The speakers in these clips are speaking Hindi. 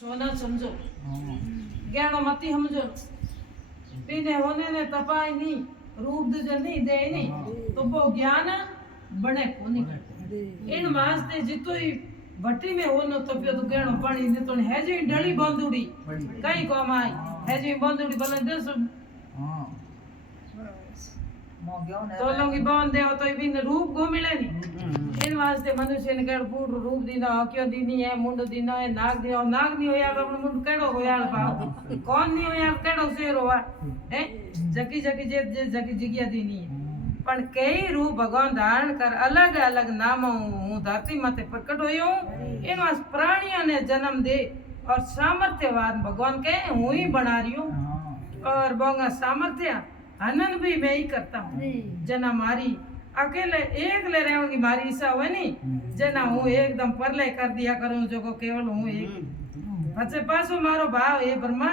सोना समझो ज्ञानो मती समझो पीने होने ने तपाई नहीं रूप दे नहीं दे नहीं तो वो ज्ञान बने कोनी इन वास्ते जितो ही भट्टी में होनो तपियो तो ज्ञानो पानी ने तो है जी डली बंदुड़ी कई काम आई है जी बंदुड़ी बलन दस तो लोग बांध दे तो बिन रूप को मिले नहीं इन वास्ते मनुष्य ने कह पूर्ण रूप दीना क्यों दीनी है मुंड दीना है नाग दियो नाग नहीं होया तो मुंड केड़ो होया पाओ कौन नहीं होया केड़ो शेर होवा है जकी जकी जे जकी जगिया दीनी है पण कई रूप भगवान धारण कर अलग अलग नाम हूं धरती माथे प्रकट होयो इन वास प्राणियों ने जन्म दे और सामर्थ्यवान भगवान के हूं ही बना रही हूं और बोंगा सामर्थ्य हनन भी मैं ही करता हूँ जना मारी अकेले एक ले रहूंगी मारी इच्छा हुए नहीं जना हूँ एकदम परले कर दिया करूँ जो को केवल हूँ एक अच्छे पासो मारो भाव ये ब्रह्मा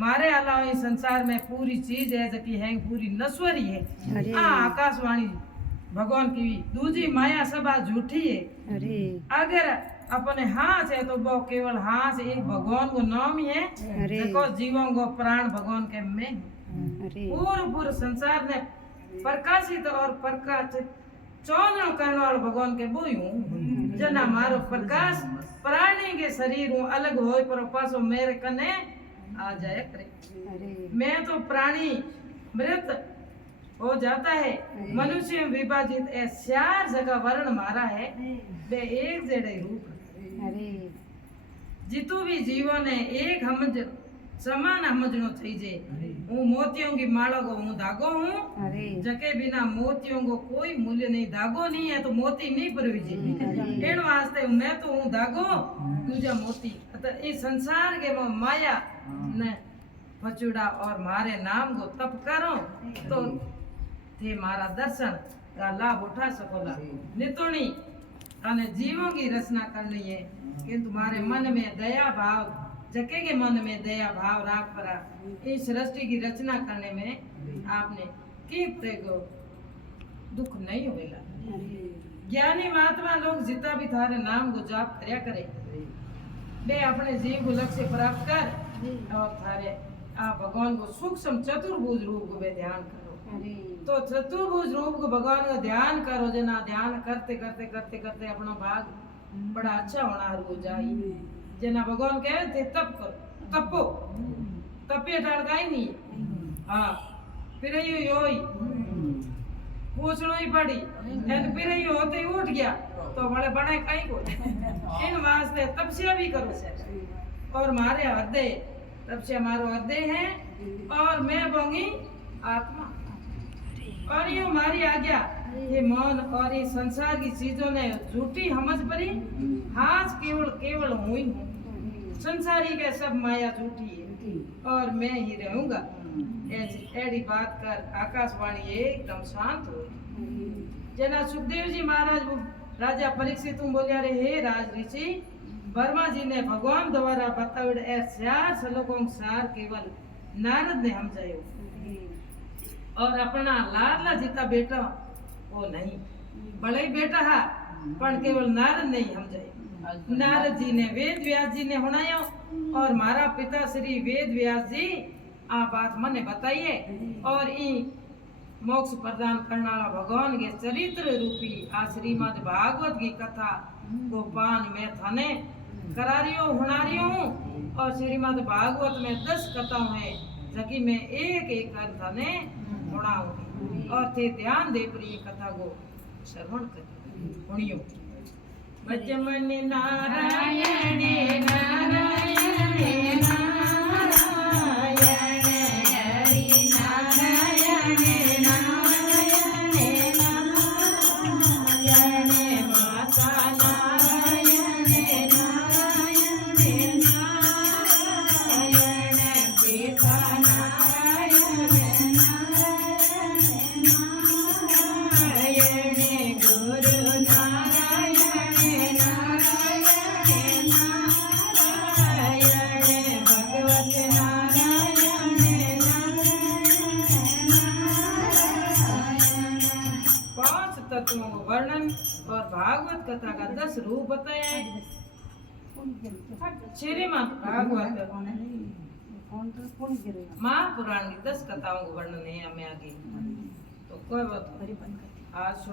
मारे अलावा इस संसार में पूरी चीज है जकी है पूरी नश्वरी है हाँ आकाशवाणी भगवान की दूजी माया सभा झूठी है अगर अपने हाथ है तो वो केवल हाथ एक भगवान को नाम ही है देखो जीवों को प्राण भगवान के में पूर्ण संसार ने प्रकाशित और प्रकाशित चौनो करने वाले भगवान के बोई हूँ जना मारो प्रकाश प्राणी के शरीर हूँ अलग हो पर पासो मेरे कने आ जाए करे मैं तो प्राणी मृत हो जाता है मनुष्य विभाजित चार जगह वर्ण मारा है वे एक जड़े रूप जितु भी जीवन है एक हम समान समझनो थई जे हूँ मोतियों की माला को हूँ धागो हूँ जके बिना मोतियों को कोई मूल्य नहीं धागो नहीं है तो मोती नहीं परवीजे इन वास्ते मैं तो हूँ धागो दूजा मोती अतः इस संसार के माया ने पचुड़ा और मारे नाम को तप करो तो थे मारा दर्शन का लाभ उठा सकोला नितुणी अने जीवों की रचना करनी है कि तुम्हारे मन में दया भाव जके के मन में दया भाव राख परा इस सृष्टि की रचना करने में आपने की प्रego दुख नहीं होएगा ज्ञानी महात्मा लोग जितना भी थारे नाम को जाप करया करे वे अपने जीव को लक्ष्य प्राप्त कर और थारे आप भगवान को सूक्ष्म चतुर्भुज रूप को वे ध्यान करो तो चतुर्भुज रूप को भगवान का ध्यान करो जना ध्यान करते करते करते करते अपना भाग बड़ा अच्छा होना हो जाए जना भगवान कहे थे तप करो तपो तपे टड़काई नहीं हाँ फिर योई पूछनो ही पड़ी एंड फिर ये होते ही उठ गया तो बड़े बड़े कहीं को इन वास्ते तपस्या भी करो और मारे हृदय तपस्या मारो हृदय है और मैं बोंगी आत्मा और ये हमारी आज्ञा ये मन और ये संसार की चीजों ने झूठी समझ पड़ी हाथ केवल केवल हूँ ही हूँ संसारी के सब माया झूठी है और मैं ही रहूंगा ऐसी बात कर आकाशवाणी एकदम शांत हो जना सुखदेव जी महाराज राजा परीक्षित बोलिया रे हे राज ऋषि वर्मा जी ने भगवान द्वारा बतावे चार श्लोकों सार केवल नारद ने समझायो और अपना लाडला जीता बेटा वो नहीं बड़े बेटा है पर केवल नारद नहीं समझाए नारद जी ने वेद व्यास जी ने सुनायो और मारा पिता श्री वेद व्यास जी आ बात मने बताइए और ई मोक्ष प्रदान करने वाला भगवान के चरित्र रूपी आ श्रीमद् भागवत की कथा को पान में थाने करारियो हुनारियो हूँ और श्रीमद् भागवत में 10 कथाओं है जबकि मैं एक एक कर थाने हुणाऊंगी और थे ध्यान दे प्रिय कथा को श्रवण कर सुनियो बचमन नारायण नारायण नारायण हरि नारायण नारायण नारायण माता नारायण नारायण नारायण पिता नारायण नारायण गुरु नारायण तत्वों का वर्णन और भागवत कथा का 10 रूप बताया है शेरी माँ भागवत महापुराण की 10 कथाओं को वर्णन है हमें आगे, तो कोई बात आज